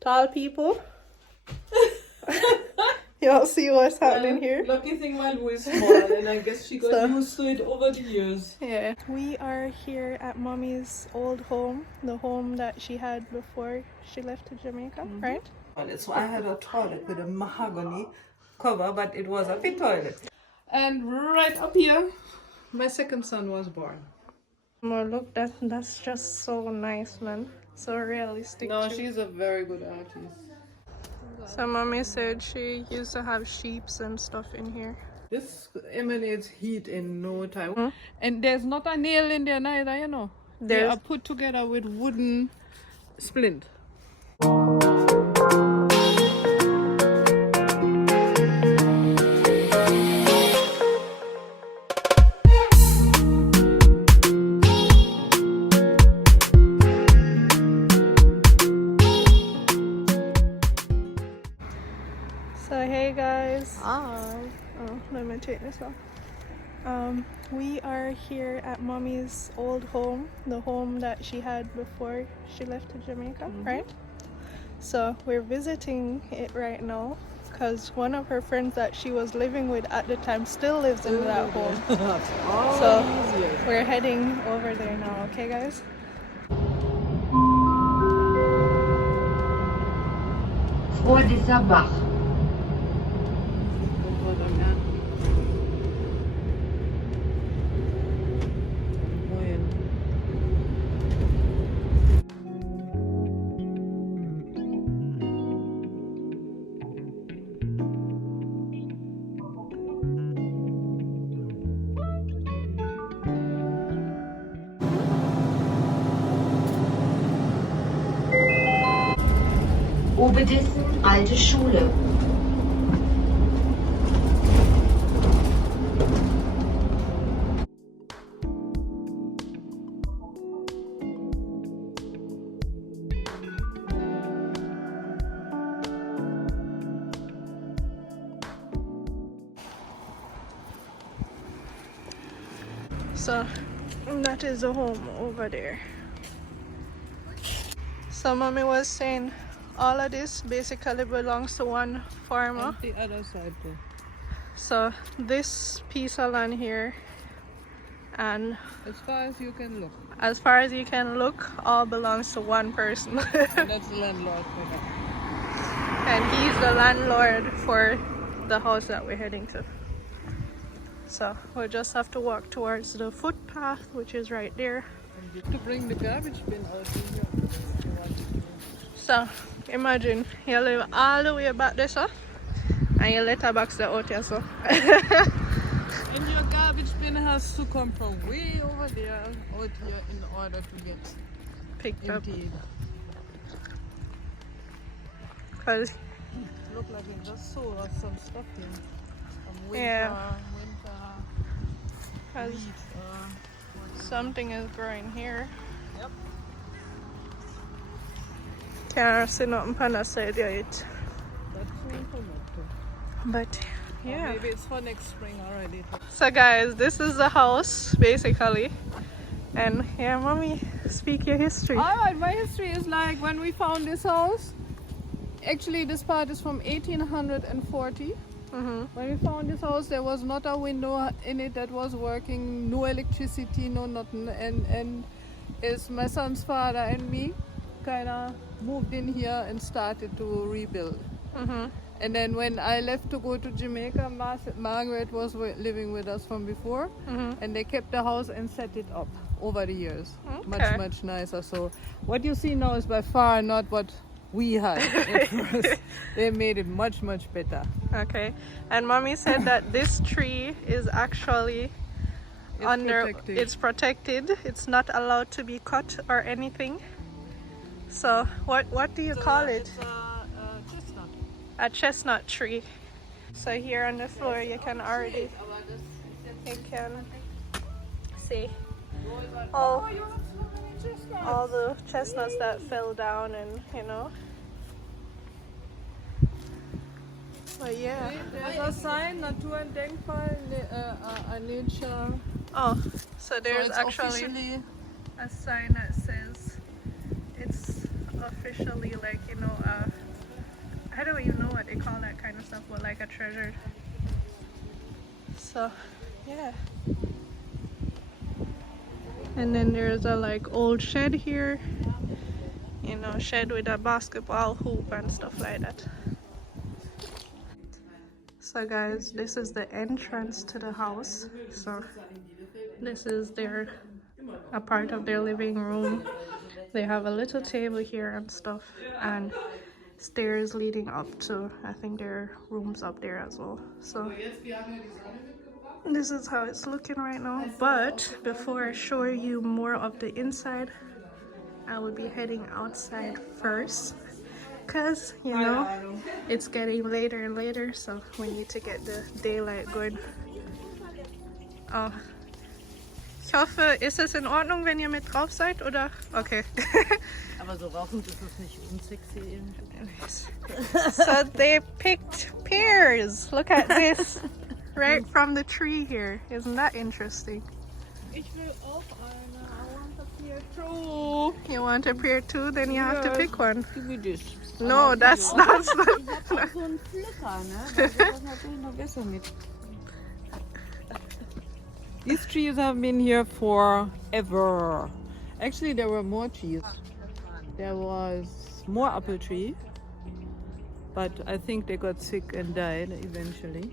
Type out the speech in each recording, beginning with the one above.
tall people. Y'all see what's happening here? Lucky thing my Lou is small, and I guess she got used to it over the years. Yeah. We are here at Mommy's old home, the home that she had before she left to Jamaica, right? So I had a toilet with a mahogany cover, but it was a pit toilet. And right up here, my second son was born. Oh, look, that's just so nice, man. So realistic. No, too. she's a very good artist. So Mommy said she used to have sheeps and stuff in here. This emanates heat in no time. And there's not a nail in there neither, you know. They are put together with wooden splint. So hey guys. Hi. Oh, let me take this off. We are here at Mommy's old home, the home that she had before she left to Jamaica, right? So we're visiting it right now because one of her friends that she was living with at the time still lives in that home. So we're heading over there now, okay guys? Froid des Sabbats. Obedissen, alte Schule. So that is the home over there. So Mommy was saying all of this basically belongs to one farmer. And the other side too. So this piece of land here, and as far as you can look. as far as you can look, all belongs to one person. And that's the landlord for that. And he's the landlord for the house that we're heading to. So we'll just have to walk towards the footpath, which is right there. To bring the garbage bin out in here. So imagine you live all the way back there, so, and your letterbox the out here, so. And your garbage bin has to come from way over there out here in order to get Picked emptied. Cause Look like it just saw some stuff in. Some winter, Yeah. winter 'cause wheat. something is growing here. Yep. Can't see nothing on that side yet. That's soon come up too. But Or yeah. maybe it's for next spring already. So guys, this is the house basically. And yeah, Mommy, speak your history. Alright, my history is like when we found this house. Actually, this part is from 1840. When we found this house, there was not a window in it that was working, no electricity, no nothing. And it's my son's father and me kind of moved in here and started to rebuild. And then when I left to go to Jamaica, Margaret was living with us from before, and they kept the house and set it up over the years. Okay. Much nicer. So what you see now is by far not what we had at first. They made it much better. Okay. And Mommy said that this tree is actually Protected. it's protected. It's not allowed to be cut or anything. So what do you call it? It's a chestnut. A chestnut tree. So here on the floor you can already see all the chestnuts that fell down, and you know. But yeah. There's a sign, Natur und Denkmal, nature. Oh, so there's it's actually officially a sign that says it's officially like, you know, a stuff were like a treasure. So yeah. And then there's a like old shed here, you know, shed with a basketball hoop and stuff like that. So guys, this is the entrance to the house. So this is a part of their living room. They have a little table here and stuff, and stairs leading up to, I think, their rooms up there as well. So this is how it's looking right now. But before I show you more of the inside, I will be heading outside first, because you know it's getting later and later, so we need to get the daylight going. Oh, ich hoffe, ist es in Ordnung, wenn ihr mit drauf seid, oder? Okay. Aber so rauchend ist es nicht unsexy irgendwie. So they picked pears. Look at this, right from the tree here. Isn't that interesting? Ich will auch eine. I want a pear too. You want a pear too? Then you have to pick one. Give me this. No, that's not. Ich hab auch so einen Flicker, ne? Da geht das natürlich noch besser mit. These trees have been here forever. Actually, there were more trees. There was more apple tree, but I think they got sick and died eventually.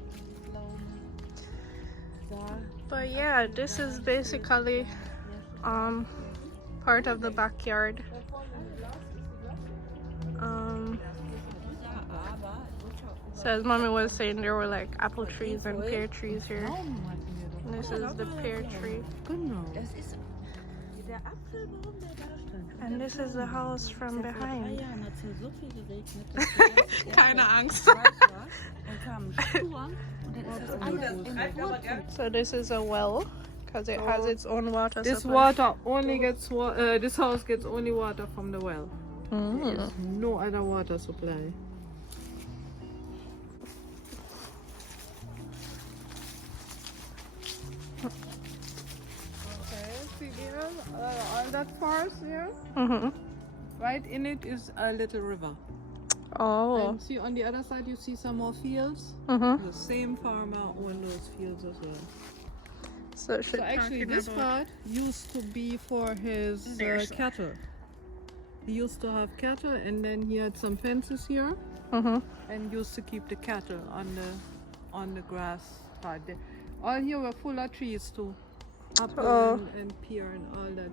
But yeah, this is basically part of the backyard. So as mommy was saying, there were like apple trees and pear trees here. This is the pear tree. Das ist der Apfelbaum, der da stand. And this is the house from Vor 3 behind. Jahren hat es hier so viel geregnet, dass die Keine Angst. weiß war. Dann kam ein Sturm und dann ist das alles in der Wurzel. So this is a well, because it has its own water This supply. water only gets this house gets only water from the well. There is no other water supply. Okay, see here, all that forest here. Right in it is a little river. Oh. And see on the other side, you see some more fields. The The same farmer owned those fields as well. So, So actually, this part used to be for his cattle. He used to have cattle, and then he had some fences here, and used to keep the cattle on the grass part. All here were full of trees too, apple and pear and all that.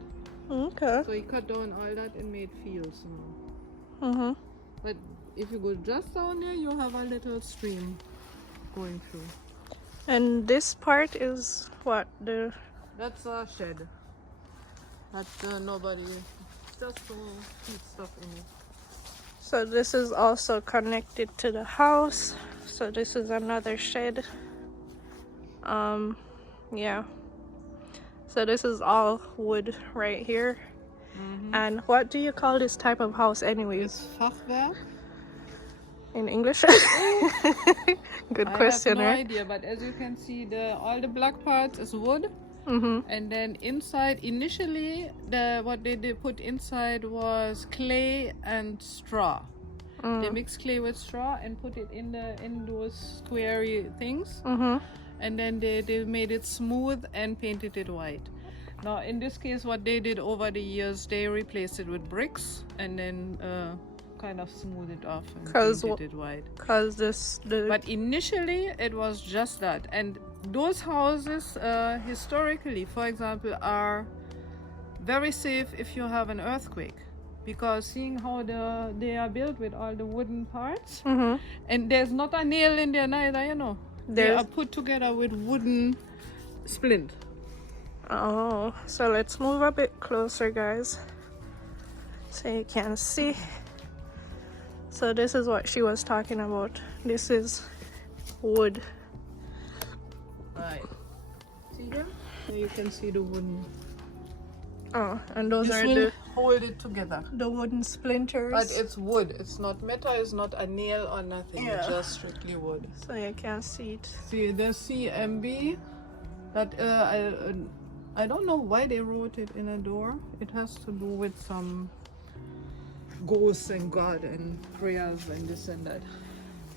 Okay. So he cut down all that and made fields now. But if you go just down there, you have a little stream going through. And this part is what? That's a shed. That nobody, just to keep stuff in it. So this is also connected to the house. So this is another shed. Yeah. So this is all wood right here. And what do you call this type of house anyways? It's Fachwerk. In English? Good question, I have no right? idea, but as you can see, all the black parts is wood, and then inside, initially, what they put inside was clay and straw. They mixed clay with straw and put it in those squarey things, and then they made it smooth and painted it white. Now, in this case, what they did over the years, they replaced it with bricks and then kind of smooth it off and painted it white. But initially it was just that, and those houses historically, for example, are very safe if you have an earthquake, because seeing how they are built with all the wooden parts, and there's not a nail in there neither, you know. They are put together with wooden splint. Oh, so let's move a bit closer, guys, so you can see. So this is what she was talking about. This is wood. Right. See them? So you can see the wooden. Oh, and those This are will hold it together. the wooden splinters. But it's wood. It's not metal. It's not a nail or nothing. It's Yeah. just strictly wood. So you can see it. See the CMB. That I don't know why they wrote it in a door. It has to do with some ghosts and God and prayers and this and that.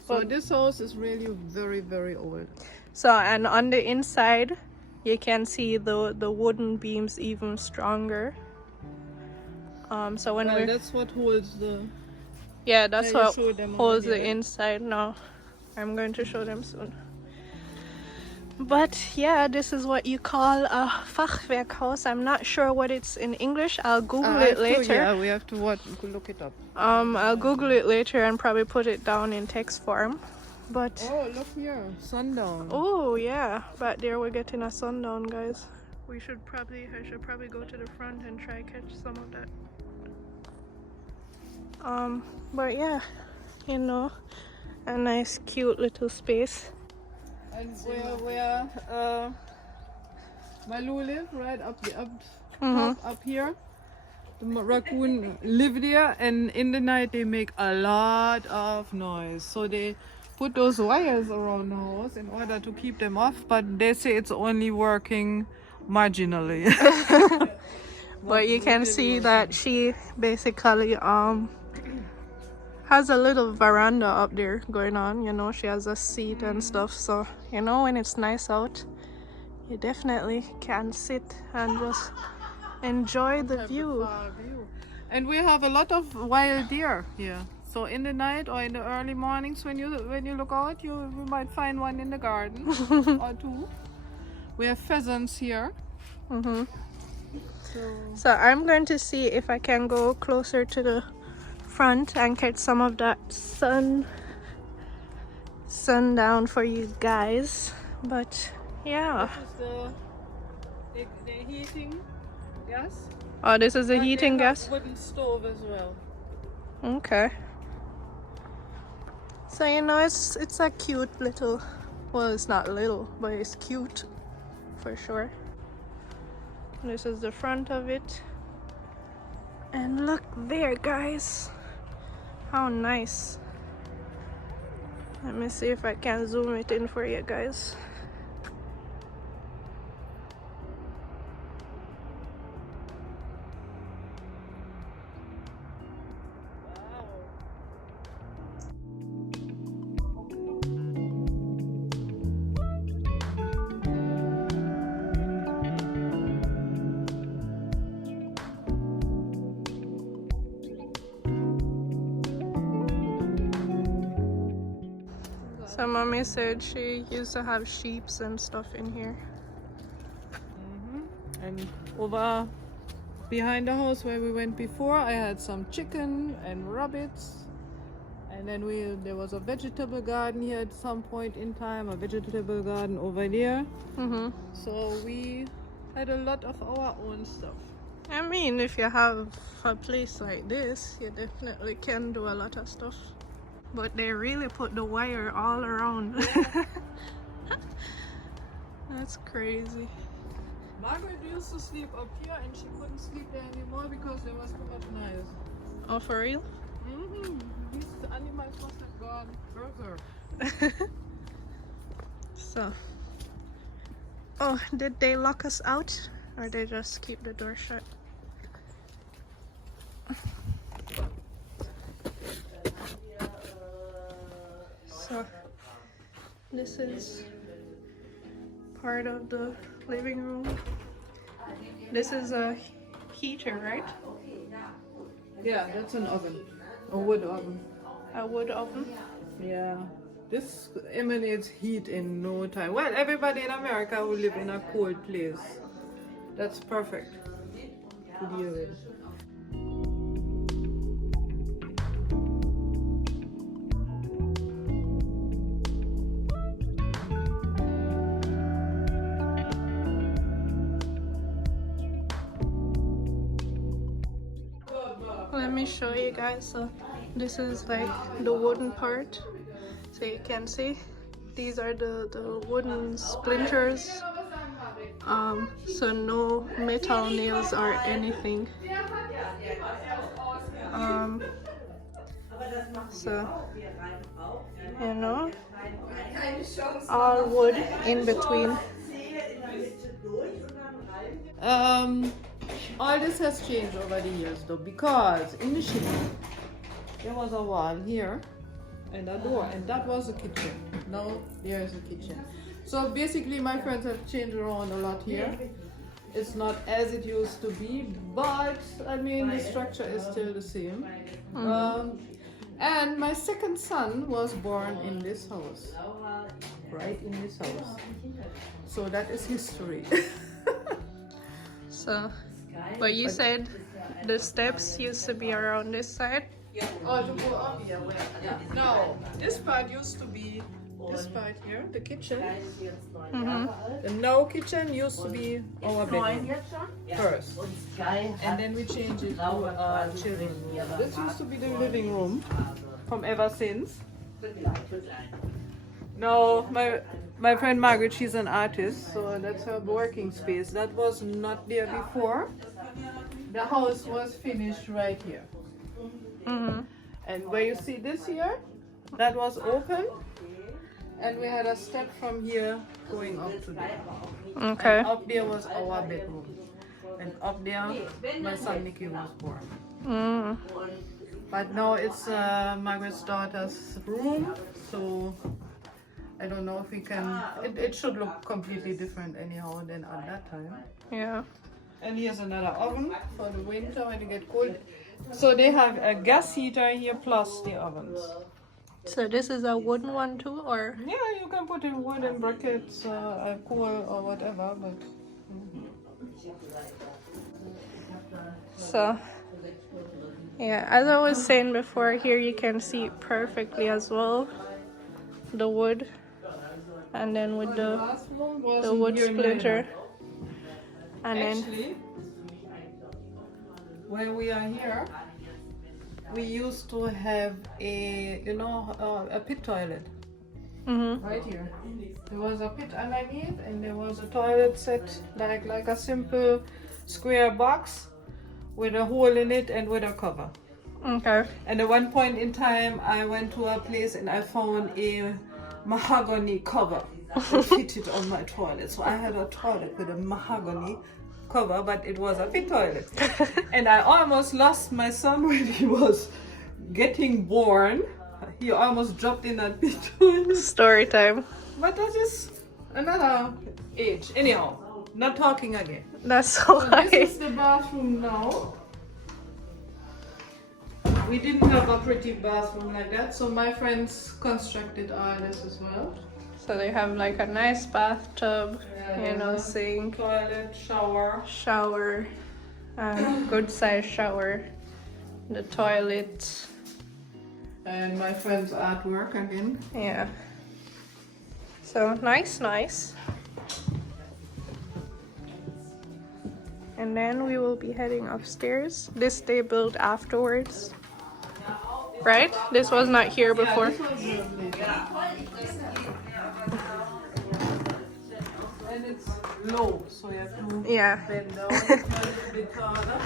So this house is really very, very old. So, and on the inside, you can see the wooden beams even stronger. So when Well, we that's what holds the. yeah, that's Yeah, you what showed them holds already, the right? inside now. I'm going to show them soon. But yeah, this is what you call a Fachwerkhaus. I'm not sure what it's in English. I'll Google it later. Yeah, we have to look it up. I'll Google it later and probably put it down in text form. But Oh, look here, sundown. oh yeah, back there we're getting a sundown, guys. I should probably go to the front and try catch some of that. But yeah, you know, a nice cute little space. And where Malu live, right up up here. The raccoon live there, and in the night they make a lot of noise. So they put those wires around the house in order to keep them off, but they say it's only working marginally. But you can see that she basically has a little veranda up there going on, you know. She has a seat and stuff, so you know, when it's nice out, you definitely can sit and just enjoy the view. And we have a lot of wild deer here. So in the night or in the early mornings when you look out, you might find one in the garden or two. We have pheasants here. So I'm going to see if I can go closer to the front and catch some of that sundown for you guys. But yeah. This is the heating gas. Oh, this is the heating gas? Wooden stove as well. Okay. So you know, it's a cute little, well, it's not little, but it's cute for sure. This is the front of it. And look there, guys. How nice. Let me see if I can zoom it in for you guys. So mommy said she used to have sheeps and stuff in here. And over behind the house where we went before, I had some chicken and rabbits. And then there was a vegetable garden here at some point in time, a vegetable garden over there. So we had a lot of our own stuff. I mean, if you have a place like this, you definitely can do a lot of stuff. But they really put the wire all around. That's crazy. Margaret used to sleep up here and she couldn't sleep there anymore because there was too much noise. Oh, for real? These animals must have gone further. So, oh, did they lock us out or they just keep the door shut? So this is part of the living room. This is a heater, right? Yeah, that's an oven, a wood oven. A wood oven. Yeah, this emanates heat in no time. Well, everybody in America who live in a cold place, that's perfect to deal with. Let me show you guys. So this is like the wooden part, so you can see these are the wooden splinters, so no metal nails or anything, so you know, all wood in between. All this has changed over the years though, because initially there was a wall here and a door, and that was the kitchen. Now there is a kitchen. So basically my friends have changed around a lot here. It's not as it used to be, but I mean the structure is still the same. And my second son was born in this house, right in this house. So that is history. So, but you said the steps used to be around this side? Oh, to go up here. No, this part used to be this part here, the kitchen. The no kitchen used to be our bedroom first, and then we changed it to children room. This used to be the living room from ever since. No, my friend Margaret, she's an artist, so that's her working space. That was not there before. The house was finished right here. And where you see this here, that was open, and we had a step from here going up to there. Okay. And up there was our bedroom, and up there my son Nicky was born. But now it's Margaret's daughter's room, so I don't know if we can. It should look completely different anyhow than at that time. Yeah. And here's another oven for the winter when it get cold. So they have a gas heater here plus the ovens. So this is a wooden one too, or? Yeah, you can put in wood and briquettes, coal or whatever, but. So, yeah, as I was saying before, here you can see perfectly as well the wood, and then with the wood splitter, and then Actually, when we are here, we used to have a pit toilet right here. There was a pit underneath, and there was a toilet set like a simple square box with a hole in it and with a cover. okay. And at one point in time, I went to a place and I found a mahogany cover that fitted on my toilet. So I had a toilet with a mahogany cover, but it was a pit toilet. And I almost lost my son when he was getting born. He almost dropped in that pit toilet. Story time. But that is another age. Anyhow, not talking again. That's so So high. this is the bathroom now. We didn't have a pretty bathroom like that, so my friends constructed ours as well. So they have like a nice bathtub, sink, Toilet, shower. shower, good size shower, the toilet. And my friend's artwork again. Yeah. So nice. And then we will be heading upstairs. This they built afterwards. Right? This was not here before. Yeah, this was and it's low, so you have to Yeah. bend down a bit harder.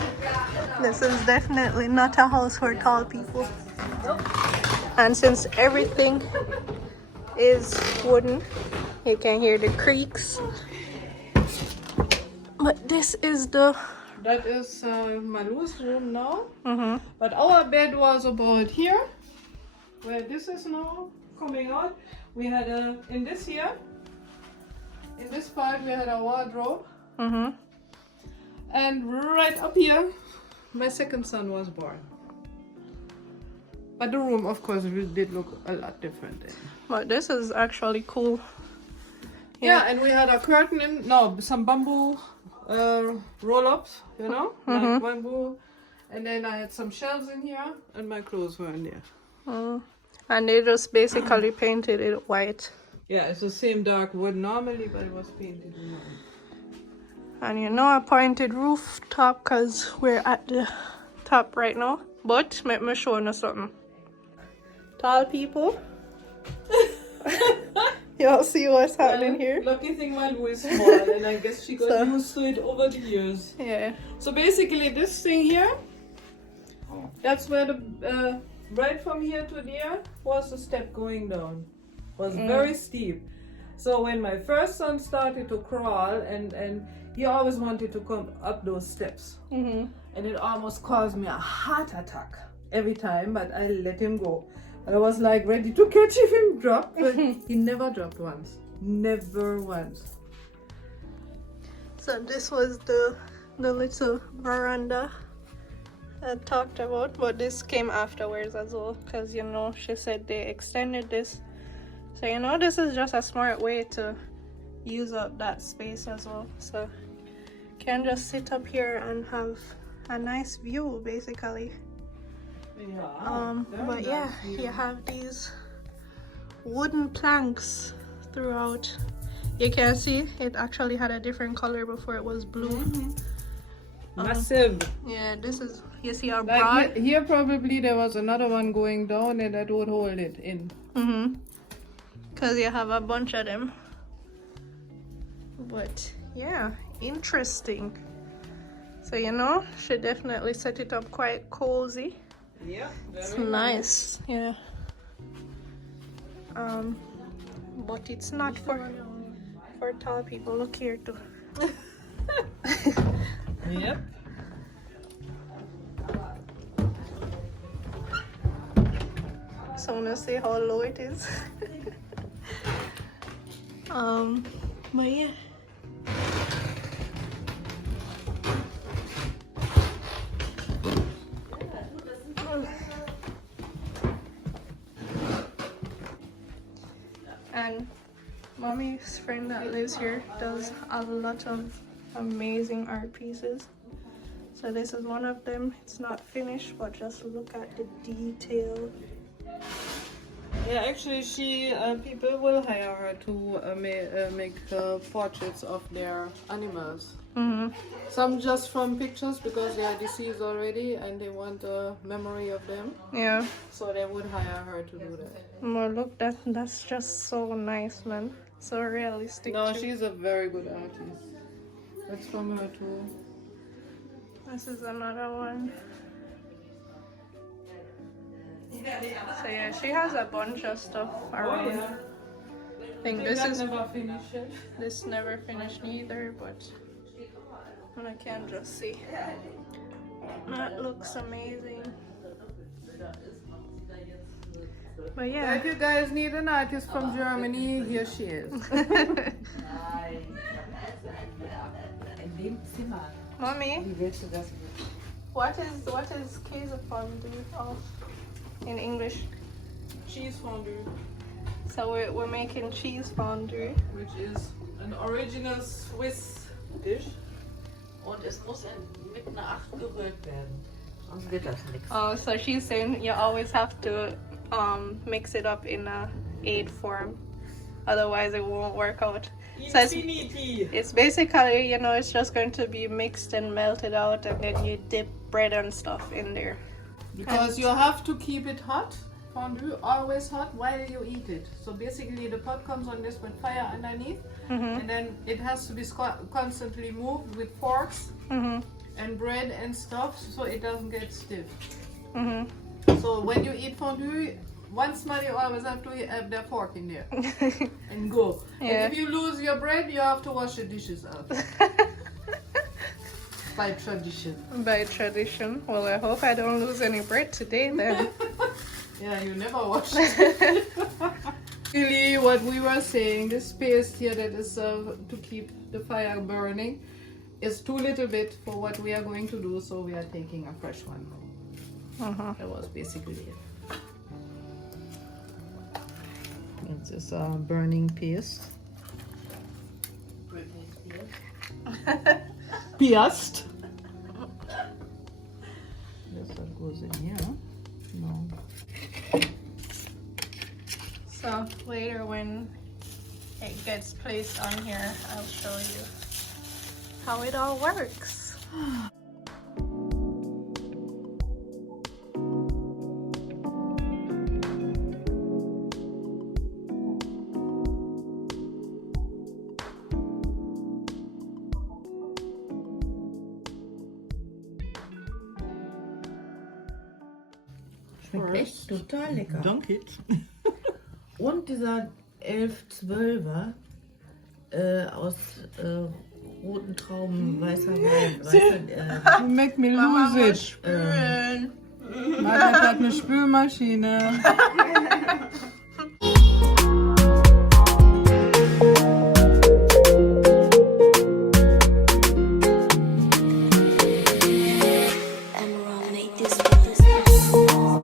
This is definitely not a house for tall people. And since everything is wooden, you can hear the creaks. But this is the... That is Malu's room now. But our bed was about here, where this is now coming out. We had in this part we had a wardrobe. And right up here, my second son was born. But the room, of course, did look a lot different then. But this is actually cool. Yeah, and we had a curtain some bamboo roll-ups, like bamboo. And then I had some shelves in here, and my clothes were in there. And they just basically painted it white. Yeah, it's the same dark wood normally, but it was painted white. And a pointed rooftop because we're at the top right now. But let me show you something. Tall people. Y'all see what's happening here? Lucky thing Malu is small, and I guess she got used to it over the years. Yeah. So basically this thing here, that's where the, right from here to there was the step going down. Was very steep. So when my first son started to crawl, and he always wanted to come up those steps. And it almost caused me a heart attack every time, but I let him go. I was like ready to catch him drop, but he never dropped once. Never once. So this was the little veranda I talked about, but this came afterwards as well, because you know she said they extended this, so you know this is just a smart way to use up that space as well, so you can just sit up here and have a nice view basically. But yeah, you have these wooden planks throughout. You can see it actually had a different color before it was blue. Massive. Yeah, this is, you see how Like broad? here probably there was another one going down and that would hold it in. Because you have a bunch of them. But yeah, interesting. So you know, she definitely set it up quite cozy. Yeah, It's nice. Yeah. But it's not for tall people. Look here too. Yep. So I'm gonna see how low it is. But yeah. And mommy's friend that lives here does a lot of amazing art pieces. So this is one of them. It's not finished, but just look at the detail. Yeah, actually, she people will hire her to make portraits of their animals. Some just from pictures because they are deceased already and they want a memory of them. Yeah. So they would hire her to do that. Well, look, that's just so nice, man. So realistic. No, too. she's a very good artist. That's from her too. This is another one. So yeah, she has a bunch of stuff around. I think this is never finished it. this never finished either, but I can just see. That looks amazing. But yeah. If you guys need an artist from Germany, here she is. Mommy, what is Käse fondue of in English? Cheese fondue, So we're making cheese fondue. which is an original Swiss dish. Und es muss mit einer 8 gerührt werden. Sonst wird das nichts. Oh, so she's saying you always have to mix it up in a 8 form, otherwise it won't work out. So it's basically, you know, it's just going to be mixed and melted out, and then you dip bread and stuff in there. Because you have to keep it hot, fondue, always hot while you eat it. So basically the pot comes on this with fire underneath, and then it has to be constantly moved with forks and bread and stuff so it doesn't get stiff. So when you eat fondue, once more you always have to have the fork in there and go. Yeah. And if you lose your bread, you have to wash the dishes out. By tradition. By tradition. Well, I hope I don't lose any bread today then. Yeah, you never wash it. Really, what we were saying, this space here that is to keep the fire burning is too little bit for what we are going to do, so we are taking a fresh one. That was basically it. It's just a burning paste. Pierced. Yes, that goes in here. No. So later when it gets placed on here, I'll show you how it all works. Schmeckt echt total lecker. Danke. Und dieser 11-12er aus roten Trauben, weißer Wein. You make me lose it. Margaret hat eine Spülmaschine.